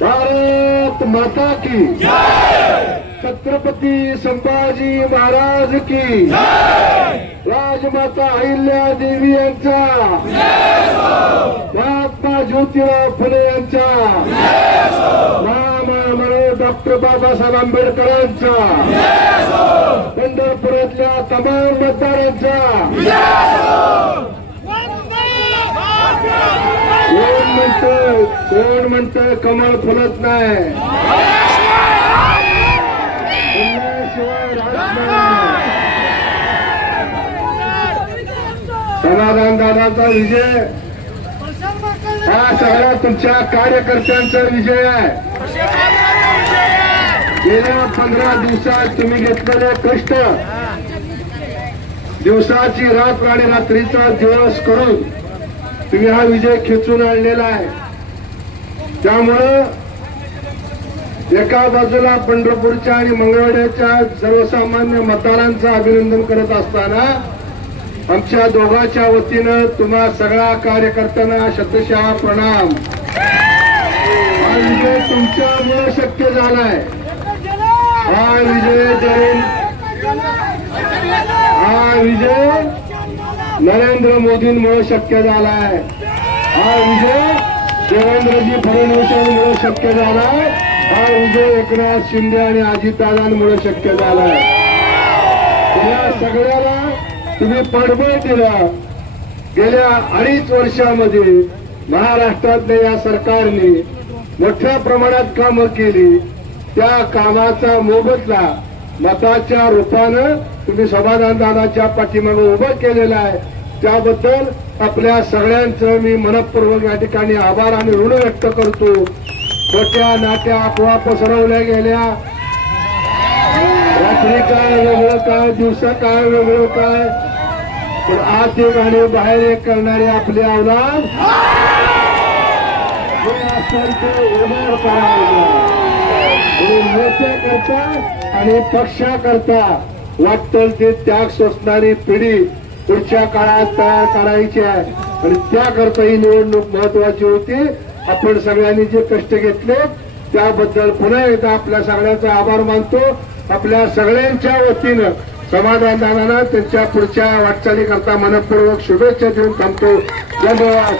भारत माता की छत्रपती संभाजी महाराज की राजमाता अहिल्या देवी यांचा महात्मा ज्योतिराव फुले यांचा महामानव डॉक्टर बाबासाहेब आंबेडकरांचा पंढरपुरातल्या तमाम मतदारांचा कोण म्हणतं कमळ फुलत नाही समाधान दादाचा विजय हा सगळ्या तुमच्या कार्यकर्त्यांचा विजय आहे. गेल्या 15 दिवसात तुम्ही घेतलेले कष्ट दिवसाची रात्र आणि रात्रीचा दिवस करून तुम्ही हा विजय खेचून आणलेला आहे. त्यामुळं एका बाजूला पंढरपूरच्या आणि मंगळवेढ्याच्या सर्वसामान्य मतदारांचं अभिनंदन करत असताना आमच्या दोघांच्या वतीनं तुम्हा सगळ्या कार्यकर्त्यांना शतशः प्रणाम. हा विजय तुमच्यामुळे शक्य झालाय. हा विजय नरेंद्र मोदींमुळे शक्य झालाय. हा विजय देवेंद्रजी फडणवीसांमुळे शक्य झालाय. हा विजय एकनाथ शिंदे आणि अजितदादांमुळे शक्य झालाय. या सगळ्याला तुम्ही पाठबळ दिलं. गेल्या 2.5 वर्षामध्ये महाराष्ट्रातल्या या सरकारने मोठ्या प्रमाणात कामं केली. त्या कामाचा मोबदला मताच्या रूपानं तुम्ही समाधान दादाच्या पाठीमागे उभं केलेला आहे. त्याबद्दल आपल्या सगळ्यांचं मी मनपूर्वक या ठिकाणी आभार आणि ऋण व्यक्त करतो. खोट्या नाट्या अफवा पसरवल्या गेल्या. रात्री काय वेगळं काय, दिवसा काय वेगळं काय, पण आत एक आणि बाहेर एक करणारे आपले अवलाद हे असेल ते उभार करायला नेत्याकरता आणि पक्षाकरता वाटतं ते त्याग सोसणारी पिढी पुढच्या काळात तयार करायची आहे. आणि त्याकरता ही निवडणूक महत्वाची होती. आपण सगळ्यांनी जे कष्ट घेतले त्याबद्दल पुन्हा एकदा आपल्या सगळ्यांचा आभार मानतो. आपल्या सगळ्यांच्या वतीनं समाधान दादांना त्यांच्या पुढच्या वाटचाली करता मनपूर्वक शुभेच्छा देऊन थांबतो. धन्यवाद.